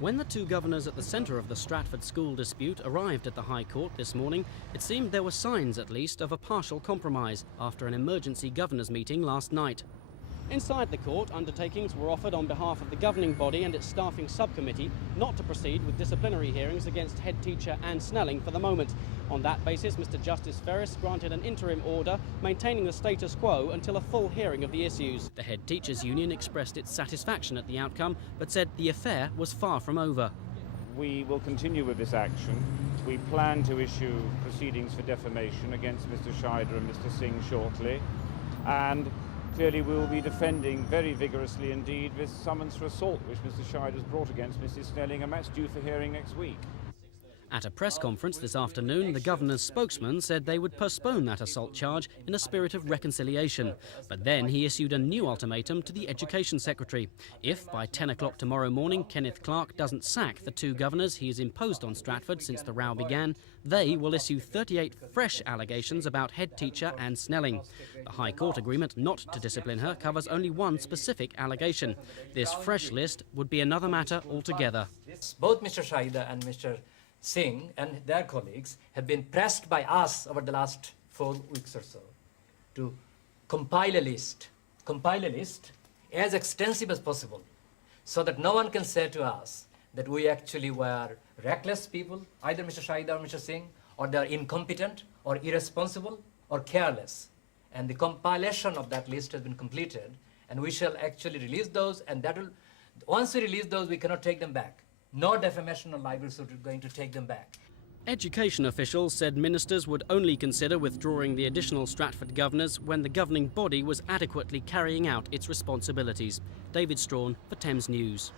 When the two governors at the centre of the Stratford school dispute arrived at the High Court this morning, it seemed there were signs, at least, of a partial compromise after an emergency governors' meeting last night. Inside the court, undertakings were offered on behalf of the governing body and its staffing subcommittee not to proceed with disciplinary hearings against head teacher Anne Snelling for the moment. On that basis, Mr Justice Ferris granted an interim order maintaining the status quo until a full hearing of the issues. The head teachers' union expressed its satisfaction at the outcome, but said the affair was far from over. We will continue with this action. We plan to issue proceedings for defamation against Mr Scheider and Mr Singh shortly, and clearly we will be defending very vigorously indeed this summons for assault which Mr Scheider has brought against Mrs Snelling, and that's due for hearing next week. At a press conference this afternoon, the governor's spokesman said they would postpone that assault charge in a spirit of reconciliation. But then he issued a new ultimatum to the Education Secretary. If by 10 o'clock tomorrow morning Kenneth Clarke doesn't sack the two governors he has imposed on Stratford since the row began, they will issue 38 fresh allegations about head teacher Anne Snelling. The High Court agreement not to discipline her covers only one specific allegation. This fresh list would be another matter altogether. Both Mr Scheider and Mr Singh and their colleagues have been pressed by us over the last 4 weeks or so to compile a list as extensive as possible, so that no one can say to us that we actually were reckless people, either Mr Scheider or Mr Singh, or they are incompetent or irresponsible or careless. And the compilation of that list has been completed, and we shall actually release those, and that will, once we release those, we cannot take them back. No defamation or libel suit is going to take them back. Education officials said ministers would only consider withdrawing the additional Stratford governors when the governing body was adequately carrying out its responsibilities. David Strawn for Thames News.